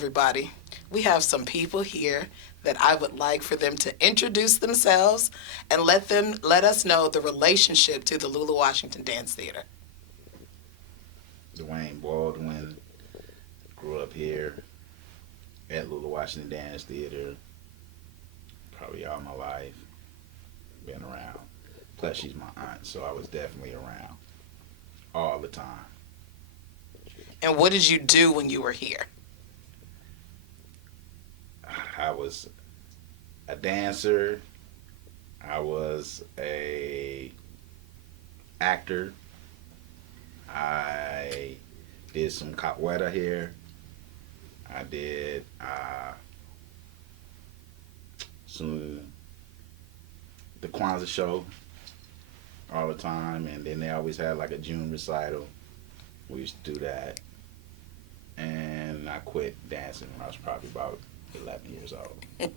everybody. We have some people here that I would like for them to introduce themselves and let us know the relationship to the Lula Washington Dance Theatre. Dwayne Baldwin, grew up here at Lula Washington Dance Theatre probably all my life, been around. Plus she's my aunt, so I was definitely around all the time. And what did you do when you were here? I was a dancer. I was a actor. I did some capoeira here. I did the Kwanzaa show all the time, and then they always had like a June recital. We used to do that. And I quit dancing when I was probably about 11 years old.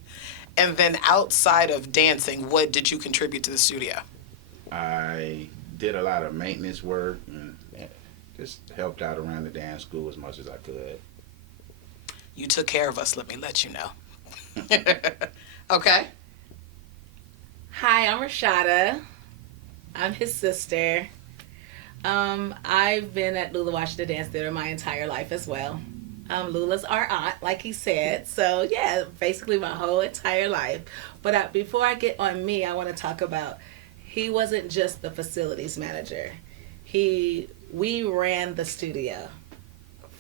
And then outside of dancing, what did you contribute to the studio? I did a lot of maintenance work and just helped out around the dance school as much as I could. You took care of us, let me let you know. Okay. Hi, I'm Roshada. I'm his sister. I've been at Lula Washington Dance Theatre my entire life as well. Lula's our aunt, like he said. So, yeah, basically my whole entire life. But before I get on me, I want to talk about he wasn't just the facilities manager. We ran the studio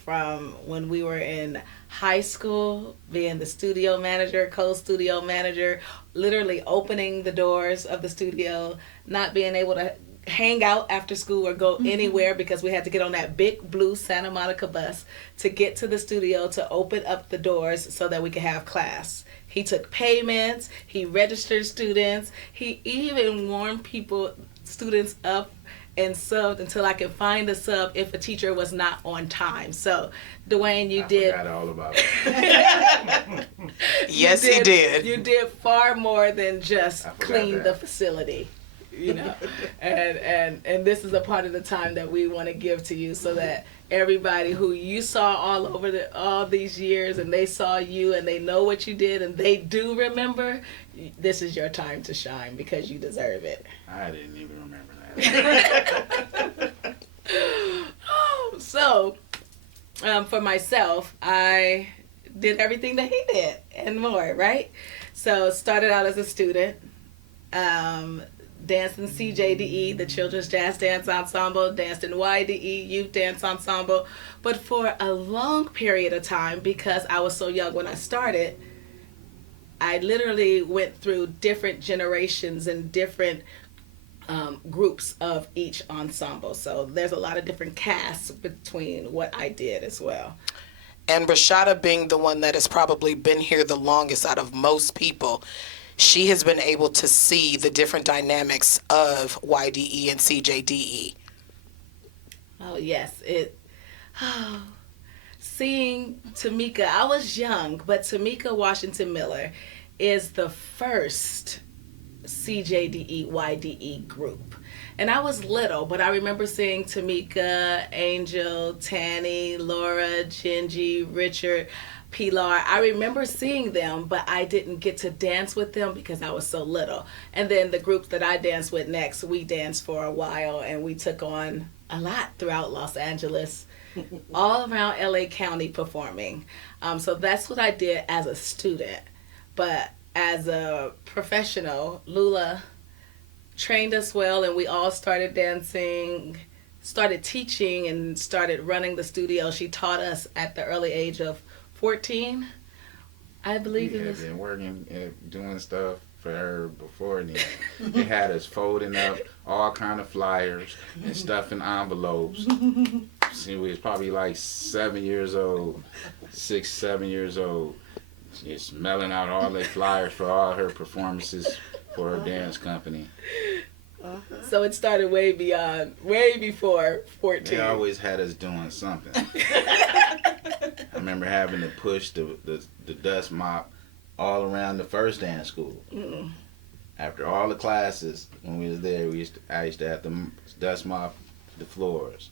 from when we were in high school, being the studio manager, co-studio manager, literally opening the doors of the studio, not being able to hang out after school or go anywhere because we had to get on that big blue Santa Monica bus to get to the studio to open up the doors so that we could have class. He took payments, he registered students, he even warmed students up and subbed until I could find a sub if a teacher was not on time. So, Dwayne, I forgot all about it. Yes, he did. You did far more than just clean the facility. You know, and this is a part of the time that we want to give to you so that everybody who you saw all over all these years and they saw you and they know what you did and they do remember, this is your time to shine because you deserve it. I didn't even remember that. So, for myself, I did everything that he did and more, right? So, started out as a student. Danced in CJDE, the Children's Jazz Dance Ensemble, danced in YDE, Youth Dance Ensemble. But for a long period of time, because I was so young when I started, I literally went through different generations and different groups of each ensemble. So there's a lot of different casts between what I did as well. And Roshada being the one that has probably been here the longest out of most people, she has been able to see the different dynamics of YDE and CJDE. Oh, yes. Seeing Tamika, I was young, but Tamika Washington Miller is the first CJDE YDE group. And I was little, but I remember seeing Tamika, Angel, Tanny, Laura, Gingy, Richard, Pilar. I remember seeing them, but I didn't get to dance with them because I was so little. And then the group that I danced with next, we danced for a while and we took on a lot throughout Los Angeles, all around LA County performing. So that's what I did as a student. But as a professional, Lula trained us well and we all started dancing, started teaching and started running the studio. She taught us at the early age of 14, I believe it was. Been working doing stuff for her before then. They had us folding up all kind of flyers and stuff in envelopes. She was probably like 7 years old, 6, 7 years old. Just smelling out all the flyers for all her performances for her dance company. So it started way before 14. They always had us doing something. I remember having to push the dust mop all around the first dance school. After all the classes, when we was there, I used to have to dust mop the floors.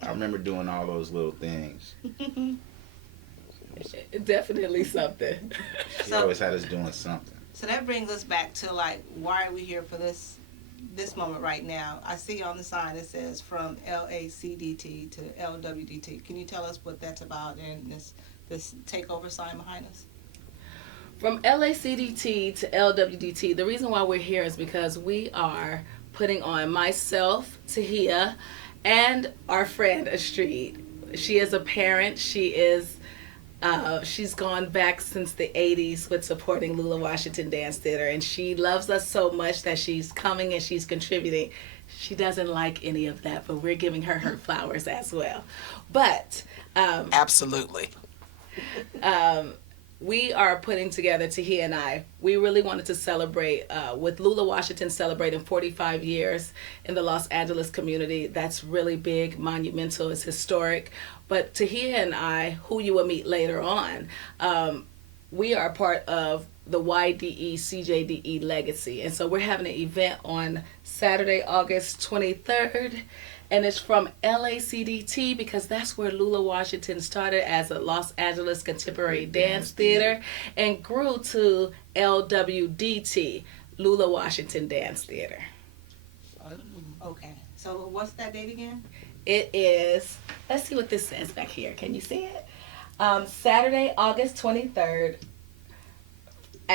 I remember doing all those little things. Definitely something. She always had us doing something. So that brings us back to like, why are we here for this moment right now? I see on the sign it says from LACDT to LWDT. Can you tell us what that's about and this takeover sign behind us? From LACDT to LWDT, the reason why we're here is because we are putting on myself, Tahia, and our friend Astrid. She is a parent. She's gone back since the 80s with supporting Lula Washington Dance Theatre, and she loves us so much that she's coming and she's contributing. She doesn't like any of that, but we're giving her flowers as well. But absolutely. We are putting together, Tahia and I, we really wanted to celebrate, with Lula Washington celebrating 45 years in the Los Angeles community. That's really big, monumental, it's historic. But Tahia and I, who you will meet later on, we are part of the YDE CJDE legacy. And so we're having an event on Saturday, August 23rd. And it's from LACDT because that's where Lula Washington started as a Los Angeles Contemporary Dance Theater and grew to LWDT, Lula Washington Dance Theatre. Okay. So what's that date again? It is, let's see what this says back here. Can you see it? Saturday, August 23rd,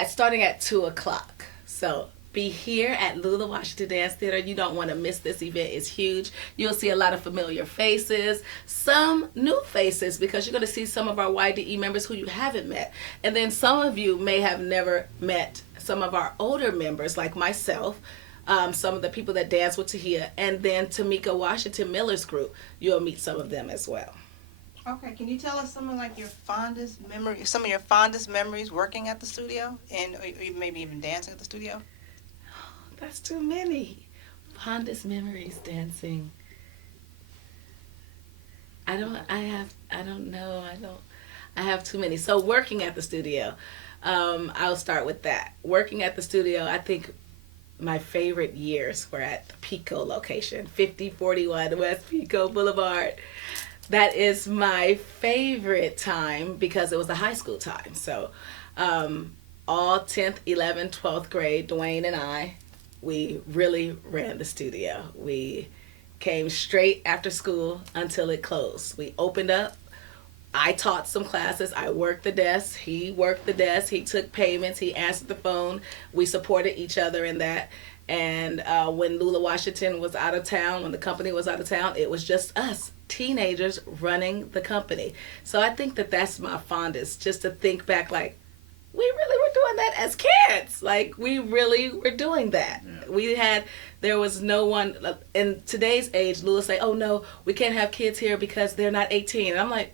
starting at 2 o'clock. So be here at Lula Washington Dance Theatre. You don't want to miss this event. It's huge. You'll see a lot of familiar faces, some new faces, because you're going to see some of our YDE members who you haven't met. And then some of you may have never met some of our older members, like myself, some of the people that dance with Tahia, and then Tamika Washington Miller's group. You'll meet some of them as well. Okay, can you tell us some of like your fondest memories, some of your fondest memories working at the studio, and or maybe even dancing at the studio? That's too many. Fondest memories dancing. I have too many. So working at the studio, I'll start with that. Working at the studio, I think my favorite years were at the Pico location, 5041 West Pico Boulevard. That is my favorite time because it was a high school time. So all 10th, 11th, 12th grade, Dwayne and I, we really ran the studio. We came straight after school until it closed. We opened up. I taught some classes. I worked the desk. He worked the desk. He took payments. He answered the phone. We supported each other in that. And when Lula Washington was out of town, when the company was out of town, it was just us, teenagers, running the company. So I think that that's my fondest, just to think back like, we really were doing that as kids. Like, we really were doing that. Yeah. There was no one, in today's age, Lula say, oh no, we can't have kids here because they're not 18. And I'm like,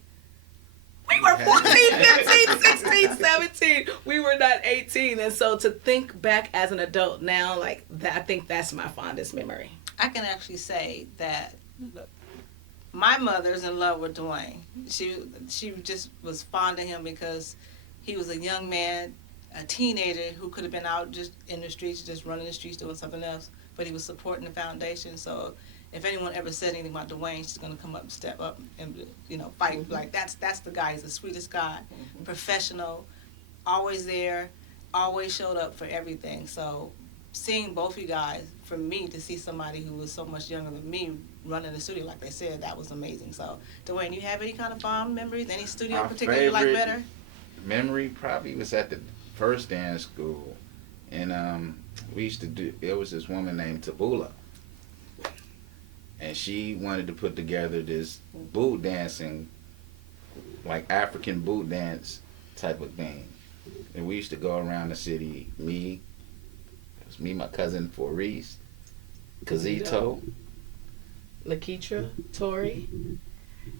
we were 14, 15, 16, 17. We were not 18. And so to think back as an adult now, like that, I think that's my fondest memory. I can actually say that my mother's in love with Dwayne. She just was fond of him because he was a young man, a teenager who could have been out just in the streets, just running the streets, doing something else. But he was supporting the foundation. So if anyone ever said anything about Dwayne, she's going to come up and step up and, fight. Mm-hmm. Like, that's the guy. He's the sweetest guy, mm-hmm. Professional, always there, always showed up for everything. So seeing both you guys, for me to see somebody who was so much younger than me running the studio, like they said, that was amazing. So, Dwayne, you have any kind of fond memories? Any studio in particular you like better? Memory probably was at the first dance school, and we used to do. There was this woman named Tabula, and she wanted to put together this boot dancing, like African boot dance type of thing, and we used to go around the city. Me, my cousin Faurice, Kazito, Lakeitra, Tori,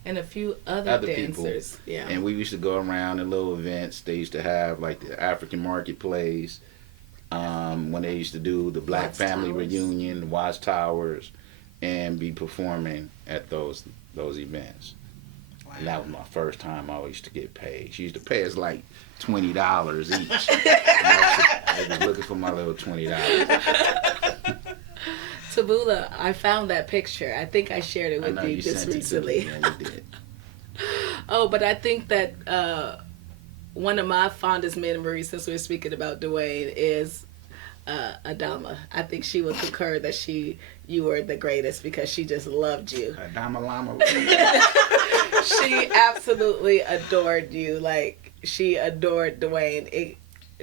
and a few other dancers. People. Yeah. And we used to go around in little events. They used to have like the African Marketplace, when they used to do the Black Watch Family Towers. Reunion, the Watchtowers, and be performing at those events. Wow. And that was my first time I used to get paid. She used to pay us like $20 each. I was looking for my little $20. Tabula, I found that picture. I think I shared it with you just recently. Yeah, we did. Oh, but I think that one of my fondest memories, since we're speaking about Dwayne, is Adama. I think she would concur that you were the greatest because she just loved you. Adama Lama. She absolutely adored you. Like, she adored Dwayne.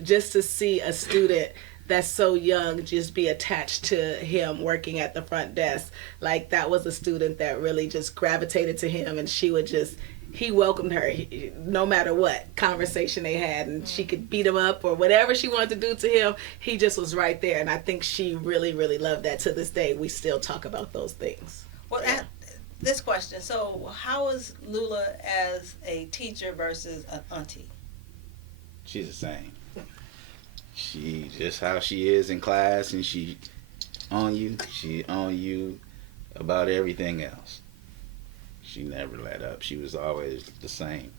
Just to see a student that's so young just be attached to him working at the front desk, like, that was a student that really just gravitated to him, and he welcomed her no matter what conversation they had, and she could beat him up or whatever she wanted to do to him. He just was right there, and I think she really, really loved that. To this day, we still talk about those things. Well, this question. So, how is Lula as a teacher versus an auntie? She's the same. She just how she is in class, and she on you about everything else. She never let up. She was always the same.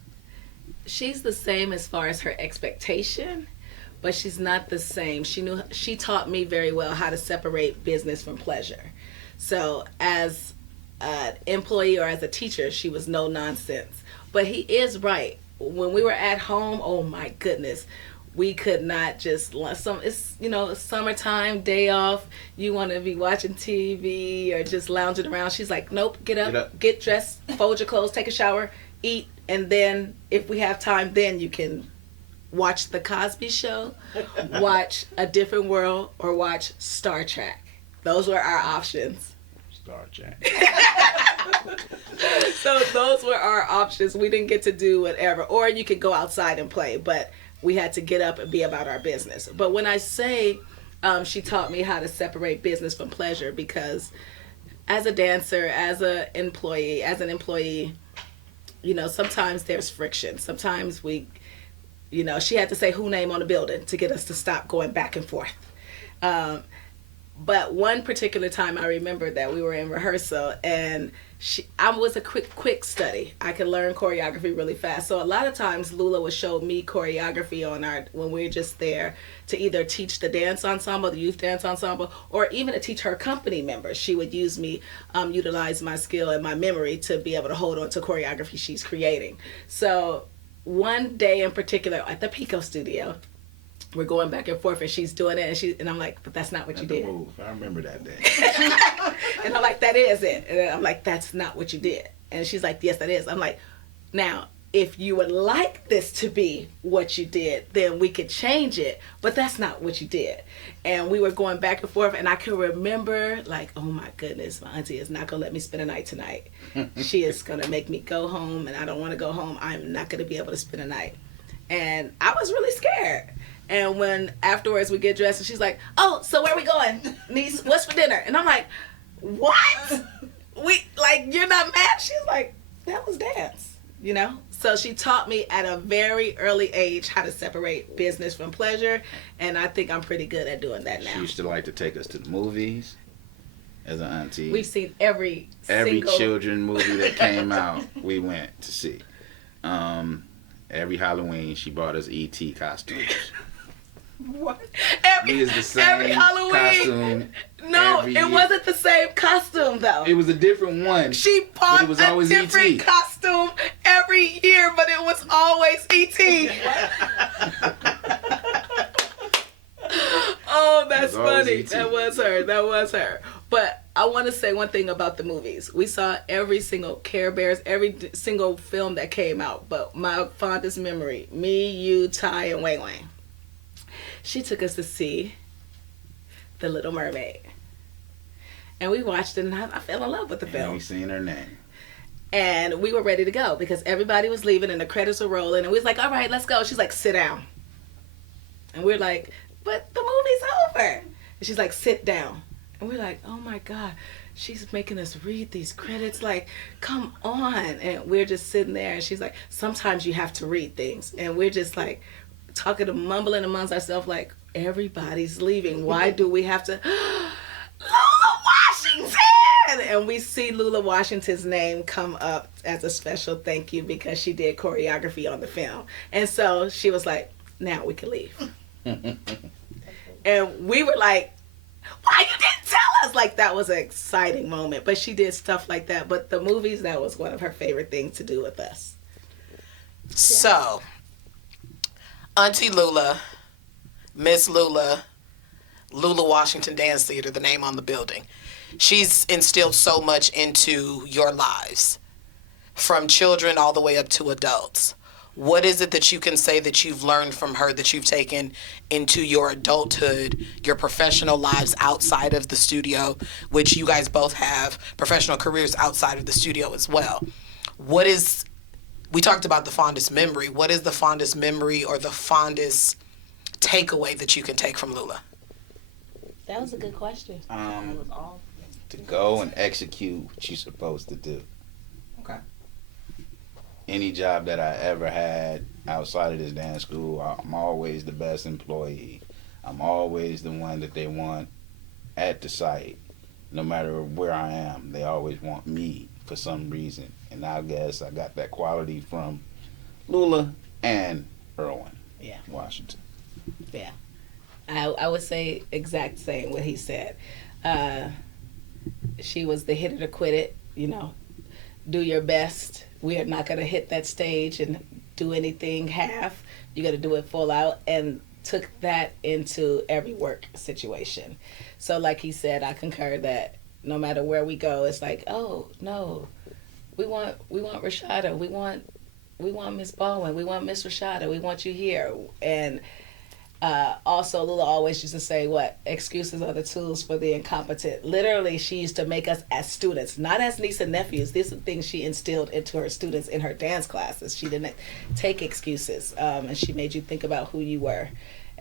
She's the same as far as her expectation, but she's not the same. She taught me very well how to separate business from pleasure. So as an employee or as a teacher, she was no nonsense. But he is right. When we were at home, oh my goodness, we could not just it's summertime, day off, you want to be watching TV or just lounging around. She's like, nope, get up, get dressed, fold your clothes, take a shower, eat, and then if we have time, then you can watch The Cosby Show, watch A Different World, or watch Star Trek. Those were our options. Star Trek. So those were our options. We didn't get to do whatever. Or you could go outside and play, but we had to get up and be about our business. But when I say she taught me how to separate business from pleasure, because as a dancer, as an employee, sometimes there's friction. Sometimes she had to say who name on the building to get us to stop going back and forth. But one particular time I remember that we were in rehearsal, and I was a quick study. I could learn choreography really fast. So a lot of times Lula would show me choreography when we were just there to either teach the dance ensemble, the youth dance ensemble, or even to teach her company members. She would use me, utilize my skill and my memory to be able to hold on to choreography she's creating. So one day in particular at the Pico studio, we're going back and forth, and she's doing it, and I'm like, but that's not what you did. Move. I remember that day. And I'm like, that is it. And I'm like, that's not what you did. And she's like, yes, that is. I'm like, now, if you would like this to be what you did, then we could change it, but that's not what you did. And we were going back and forth, and I can remember, like, oh my goodness, my auntie is not going to let me spend a night tonight. She is going to make me go home, and I don't want to go home. I'm not going to be able to spend a night. And I was really scared. And when afterwards we get dressed, and she's like, oh, so where are we going, niece? What's for dinner? And I'm like, what? You're not mad? She's like, that was dance, So she taught me at a very early age how to separate business from pleasure, and I think I'm pretty good at doing that now. She used to like to take us to the movies as an auntie. We've seen every children movie that came out, we went to see. Every Halloween, she bought us E.T. costumes. What? Every Halloween. Costume. No, it wasn't the same costume though. It was a different one. She bought a different E.T. costume every year, but it was always E.T. Oh, that's funny. That was her. But I want to say one thing about the movies. We saw every single Care Bears, every single film that came out. But my fondest memory, me, you, Ty, and Wayne Wayne. She took us to see The Little Mermaid. And we watched it, and I fell in love with the film. And we seen her name. And we were ready to go because everybody was leaving and the credits were rolling. And we was like, all right, let's go. She's like, sit down. And we're like, but the movie's over. And she's like, sit down. And we're like, oh my God, she's making us read these credits. Like, come on. And we're just sitting there. And she's like, sometimes you have to read things. And we're just like, mumbling amongst ourselves like, everybody's leaving. Why do we have to? Lula Washington! And we see Lula Washington's name come up as a special thank you because she did choreography on the film. And so she was like, now we can leave. And we were like, why you didn't tell us? Like, that was an exciting moment. But she did stuff like that. But the movies, that was one of her favorite things to do with us. So, Auntie Lula, Miss Lula, Lula Washington Dance Theatre, the name on the building. She's instilled so much into your lives, from children all the way up to adults. What is it that you can say that you've learned from her that you've taken into your adulthood, your professional lives outside of the studio, which you guys both have professional careers outside of the studio as well? We talked about the fondest memory. What is the fondest memory or the fondest takeaway that you can take from Lula? That was a good question. To go and execute what you're supposed to do. Okay. Any job that I ever had outside of this dance school, I'm always the best employee. I'm always the one that they want at the site. No matter where I am, they always want me for some reason. And I guess I got that quality from Lula and Erwin Washington. Yeah. I would say exact same what he said. She was the hit it or quit it, do your best. We are not going to hit that stage and do anything half. You got to do it full out, and took that into every work situation. So like he said, I concur that no matter where we go, it's like, oh no, we want Roshada, we want Miss Baldwin, we want Miss Roshada, we want you here. And also, Lula always used to say, excuses are the tools for the incompetent. Literally, she used to make us as students, not as niece and nephews. These are things she instilled into her students in her dance classes. She didn't take excuses, and she made you think about who you were.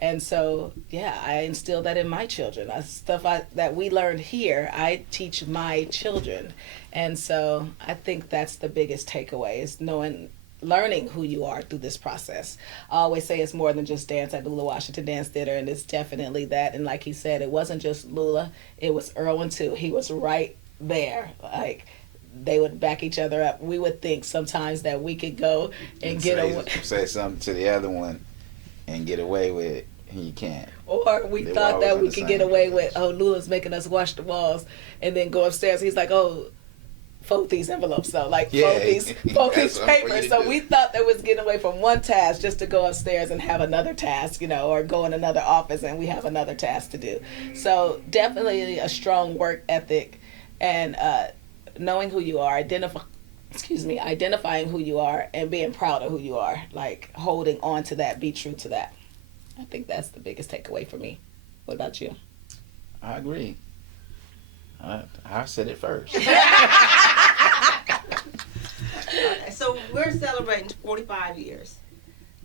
And so, I instilled that in my children. Stuff that we learned here, I teach my children. And so I think that's the biggest takeaway, is learning who you are through this process. I always say it's more than just dance at Lula Washington Dance Theatre, and it's definitely that. And like he said, it wasn't just Lula, it was Erwin too. He was right there. Like, they would back each other up. We would think sometimes that we could go and say something to the other one and get away with it, and you can't. Or we thought that we could get away with, Lula's making us wash the walls, and then go upstairs. He's like, fold these envelopes, fold these papers. So we thought that was getting away from one task just to go upstairs and have another task, or go in another office and we have another task to do. So definitely a strong work ethic, and knowing who you are, identifying who you are, and being proud of who you are, like holding on to that, be true to that. I think that's the biggest takeaway for me. What about you? I agree. I said it first. So we're celebrating 45 years.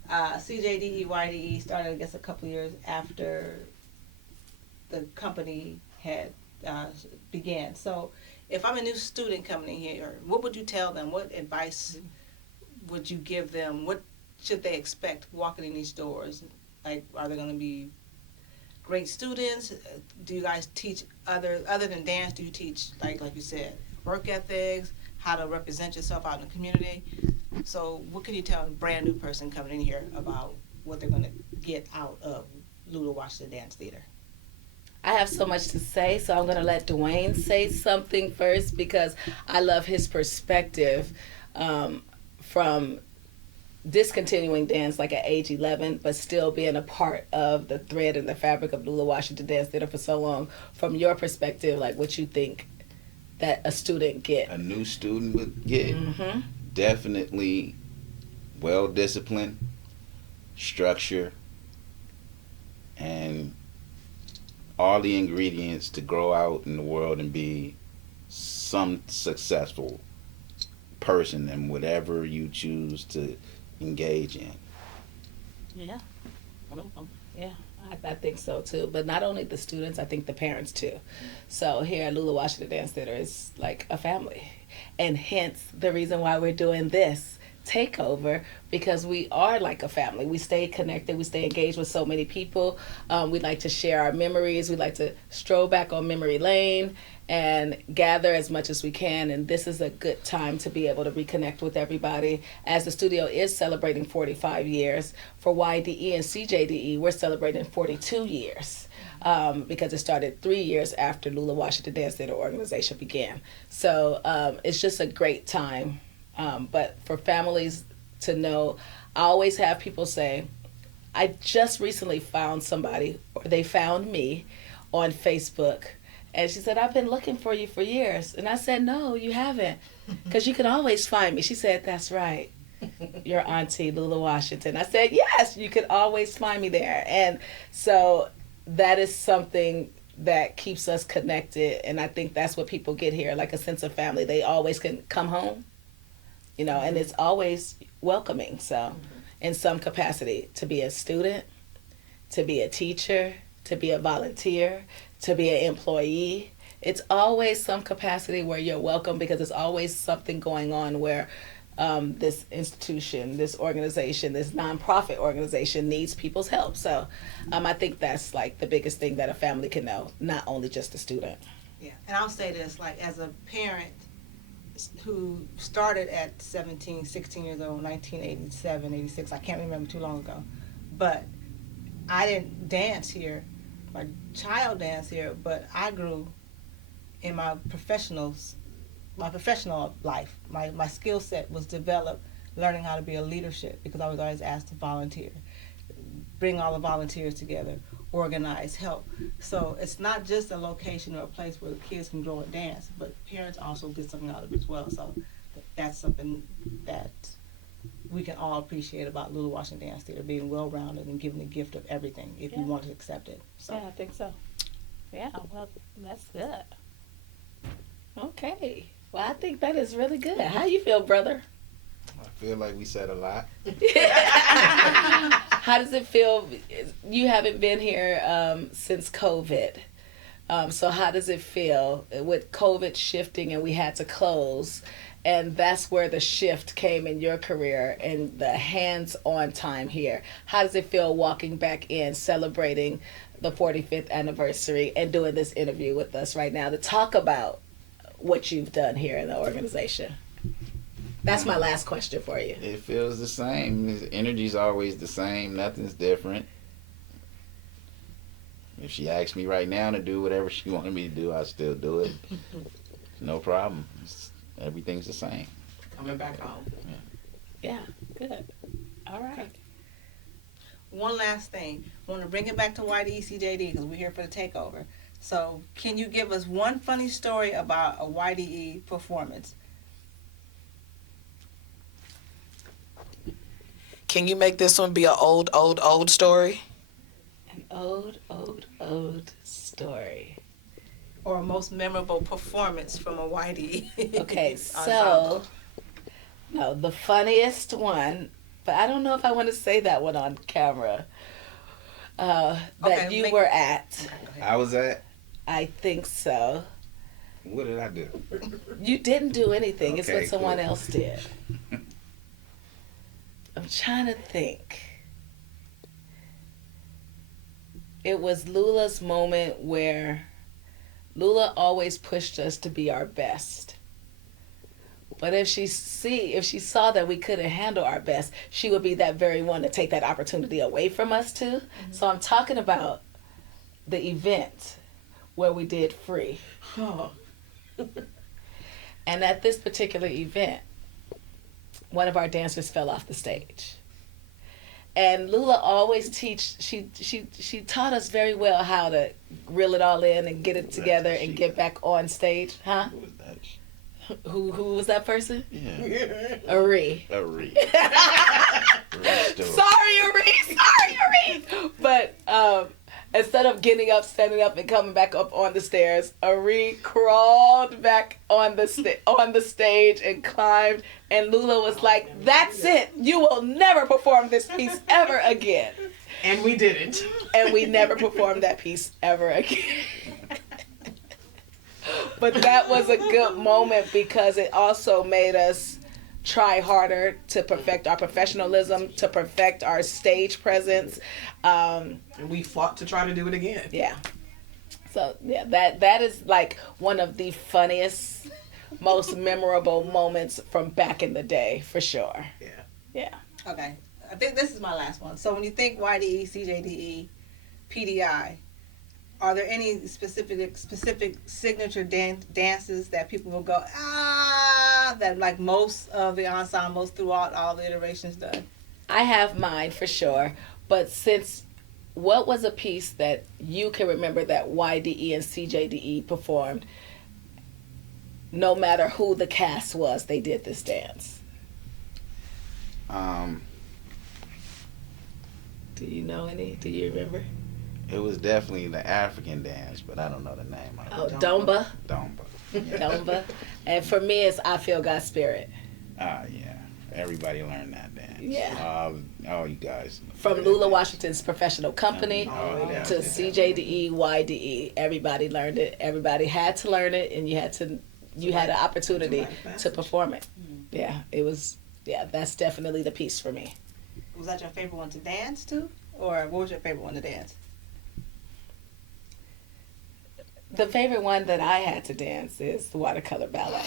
CJDE YDE started, I guess, a couple years after the company had began. So if I'm a new student coming in here, what would you tell them? What advice would you give them? What should they expect walking in these doors? Like, are they going to be great students? Do you guys teach other than dance? Do you teach, like you said, work ethics, how to represent yourself out in the community? So what can you tell a brand new person coming in here about what they're going to get out of Lula Washington Dance Theatre? I have so much to say, so I'm going to let Dwayne say something first, because I love his perspective from discontinuing dance like at age 11, but still being a part of the thread and the fabric of Lula Washington Dance Theatre for so long. From your perspective, like, what you think that a new student would get? Mm-hmm. Definitely well-disciplined, structure, and all the ingredients to grow out in the world and be some successful person in whatever you choose to engage in. Yeah. I think so too. But not only the students, I think the parents too. So here at Lula Washington Dance Theatre is like a family. And hence the reason why we're doing this takeover, because we are like a family. We stay connected, we stay engaged with so many people. We like to share our memories. We like to stroll back on memory lane and gather as much as we can, and this is a good time to be able to reconnect with everybody. As the studio is celebrating 45 years, for YDE and CJDE, we're celebrating 42 years, because it started 3 years after Lula Washington Dance Theatre organization began. So it's just a great time, but for families to know, I always have people say, I just recently found somebody, or they found me on Facebook. And she said, I've been looking for you for years. And I said, no, you haven't. Because you can always find me. She said, that's right. Your auntie, Lula Washington. I said, yes, you could always find me there. And so that is something that keeps us connected. And I think that's what people get here, like a sense of family. They always can come home, you know, and it's always welcoming. So in some capacity, to be a student, to be a teacher, to be a volunteer, to be an employee, it's always some capacity where you're welcome, because there's always something going on where this institution, this organization, this nonprofit organization needs people's help. So I think that's like the biggest thing that a family can know, not only just a student. Yeah, and I'll say this, like as a parent who started at 17, 16 years old, 1987, 86, I can't remember, too long ago, but I didn't dance here. My child danced here, but I grew in my professional life. My skill set was developed learning how to be a leadership, because I was always asked to volunteer, bring all the volunteers together, organize, help. So it's not just a location or a place where the kids can grow and dance, but parents also get something out of it as well. So that's something that we can all appreciate about Lula Washington Dance Theatre, being well-rounded and giving the gift of everything if you want to accept it. So. Yeah, I think so. Yeah, well, that's good. Okay. Well, I think that is really good. How you feel, brother? I feel like we said a lot. How does it feel? You haven't been here since COVID. So how does it feel with COVID shifting and we had to close? And that's where the shift came in your career and the hands-on time here. How does it feel walking back in, celebrating the 45th anniversary and doing this interview with us right now to talk about what you've done here in the organization? That's my last question for you. It feels the same. The energy's always the same. Nothing's different. If she asked me right now to do whatever she wanted me to do, I'd still do it. No problem. Everything's the same. Coming back home. Yeah, good. All right. One last thing. I want to bring it back to YDE CJD because we're here for the takeover. So can you give us one funny story about a YDE performance? Can you make this one be an old story? An old story. Or a most memorable performance from a YDE. Okay, so, no, the funniest one, but I don't know if I want to say that one on camera, that you were at. I was at? I think so. What did I do? You didn't do anything. It's Okay, what someone cool. else did. I'm trying to think. It was Lula's moment where Lula always pushed us to be our best. But if she saw that we couldn't handle our best, she would be that very one to take that opportunity away from us too. Mm-hmm. So I'm talking about the event where we did free. Oh. And at this particular event, one of our dancers fell off the stage. And Lula always she taught us very well how to reel it all in and get it together and get back on stage. Huh? Who was that? Who was that person? Yeah. Ari. Ari. Sorry, Ari. But instead of getting up, standing up, and coming back up on the stairs, Ari crawled back on the stage and climbed. And Lula was like, "That's it. You will never perform this piece ever again." And we didn't. And we never performed that piece ever again. But that was a good moment because it also made us try harder to perfect our professionalism, to perfect our stage presence. And we fought to try to do it again. Yeah. So yeah, that is like one of the funniest, most memorable moments from back in the day, for sure. Yeah. Yeah. Okay. I think this is my last one. So when you think YDE, CJDE, PDI, are there any specific signature dances that people will go, that like most of the ensembles throughout all the iterations done? I have mine for sure, But what was a piece that you can remember that YDE and CJDE performed? No matter who the cast was, they did this dance. Do you know any? Do you remember? It was definitely the African dance, but I don't know the name of it. Oh, Domba. Domba. Domba. And for me, it's I Feel God's Spirit. Yeah. Everybody learned that dance. Yeah. All you guys. From Lula Washington's professional company yeah. to CJDE YDE, everybody learned it. Everybody had to learn it, and you had an opportunity to perform it. Yeah, it was. Yeah, that's definitely the piece for me. Was that your favorite one to dance to, or what was your favorite one to dance? The favorite one that I had to dance is the watercolor ballet.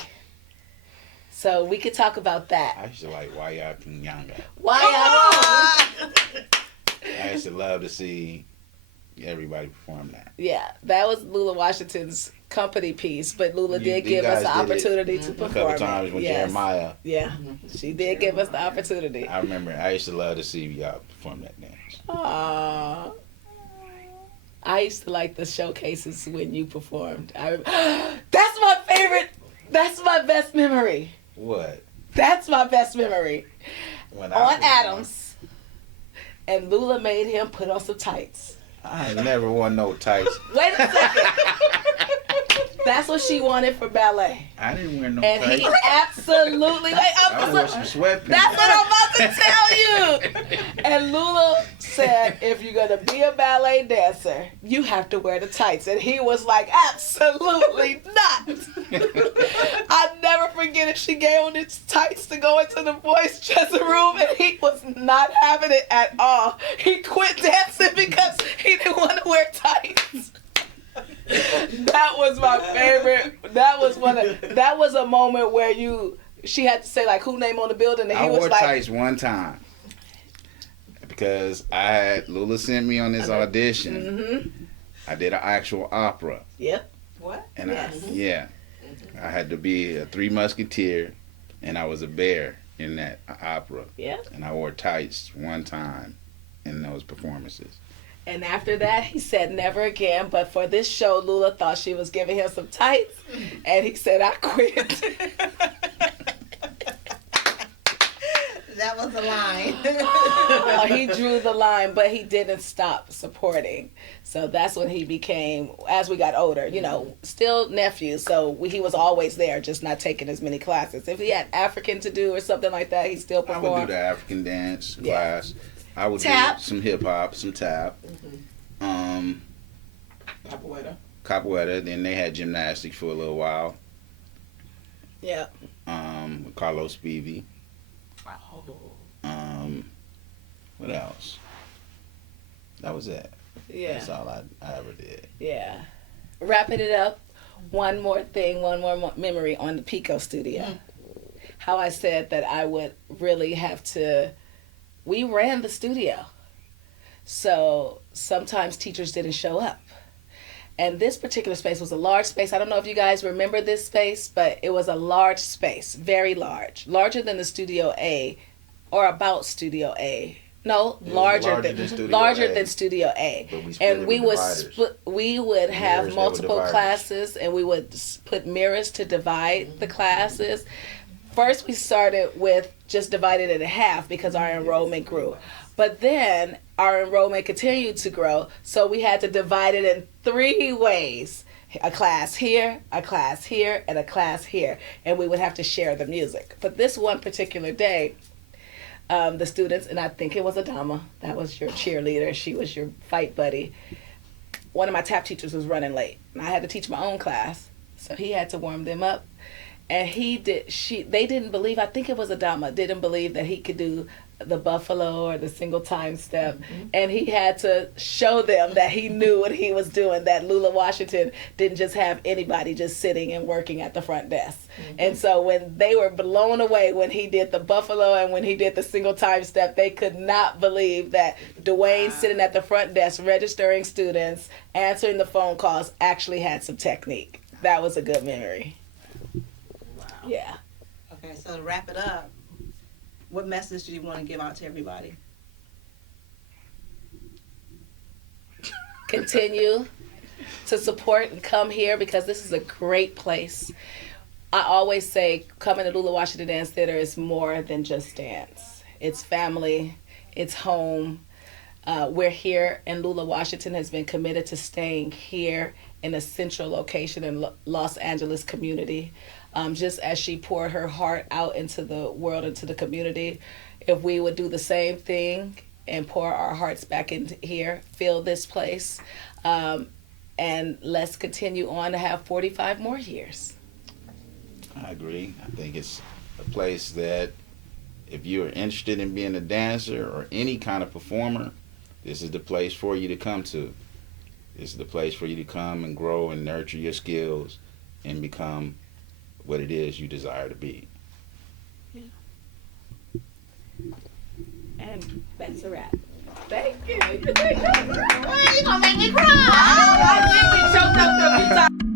So we could talk about that. I used to like Waya Pinyanga. Why? I used to love to see everybody perform that. Yeah, that was Lula Washington's company piece, but Lula did give us the opportunity to perform a couple times with Jeremiah. Yeah, she did give us the opportunity. I remember I used to love to see y'all perform that dance. Aww. I used to like the showcases when you performed. That's my favorite. That's my best memory. What? That's my best memory. On Adams. And Lula made him put on some tights. I ain't never wore no tights. Wait a second. That's what she wanted for ballet. I didn't wear no and tights. And he absolutely... I wore some sweatpants. That's what I'm about to tell you. And Lula said, if you're going to be a ballet dancer, you have to wear the tights. And he was like, absolutely not. I'll never forget it. She gave him his tights to go into the boys' dressing room, and he was not having it at all. He quit dancing because he didn't want to wear tights. That was my favorite. That was a moment where she had to say like who name on the building, and he was like, I wore tights one time because Lula sent me on this audition. Mm-hmm. I did an actual opera. Yep. What? And I had to be a Three Musketeer, and I was a bear in that opera. Yeah. And I wore tights one time in those performances. And after that, he said never again. But for this show, Lula thought she was giving him some tights. And he said, I quit. That was the line. He drew the line, but he didn't stop supporting. So that's when he became, as we got older, still nephew. So he was always there, just not taking as many classes. If he had African to do or something like that, he still performed. I would do the African dance class. I would tap. do some hip hop, some tap. Capoeira. Then they had gymnastics for a little while. Yeah. With Carlos Spivey. What else? That was it. Yeah. That's all I ever did. Yeah. Wrapping it up, one more memory on the Pico studio. How I said that I would really have to... We ran the studio. So sometimes teachers didn't show up. And this particular space was a large space. I don't know if you guys remember this space, but it was a large space, very large. Larger than the Studio A, or about Studio A. No, larger than Studio A. And we would have multiple classes, and we would put mirrors to divide the classes. First, we started with just divided it in half because our enrollment grew. But then our enrollment continued to grow, so we had to divide it in 3 ways. A class here, a class here, and a class here. And we would have to share the music. But this one particular day, the students, and I think it was Adama, that was your cheerleader, she was your fight buddy. One of my tap teachers was running late, and I had to teach my own class, so he had to warm them up. And they didn't believe, I think it was Adama, didn't believe that he could do the buffalo or the single time step. Mm-hmm. And he had to show them that he knew what he was doing, that Lula Washington didn't just have anybody just sitting and working at the front desk. Mm-hmm. And so when they were blown away when he did the buffalo and when he did the single time step, they could not believe that Dwayne sitting at the front desk, registering students, answering the phone calls, actually had some technique. That was a good memory. Yeah. Okay, so to wrap it up, what message do you want to give out to everybody? continue to support and come here because this is a great place. I always say coming to Lula Washington Dance Theatre is more than just dance. It's family, it's home. We're here, and Lula Washington has been committed to staying here in a central location in Los Angeles community. Just as she poured her heart out into the world, into the community, if we would do the same thing and pour our hearts back in here, fill this place, and let's continue on to have 45 more years. I agree. I think it's a place that if you're interested in being a dancer or any kind of performer, this is the place for you to come to. This is the place for you to come and grow and nurture your skills and become what it is you desire to be. Yeah. And that's a wrap. Thank you. You're gonna make me cry. I get me choked up every time.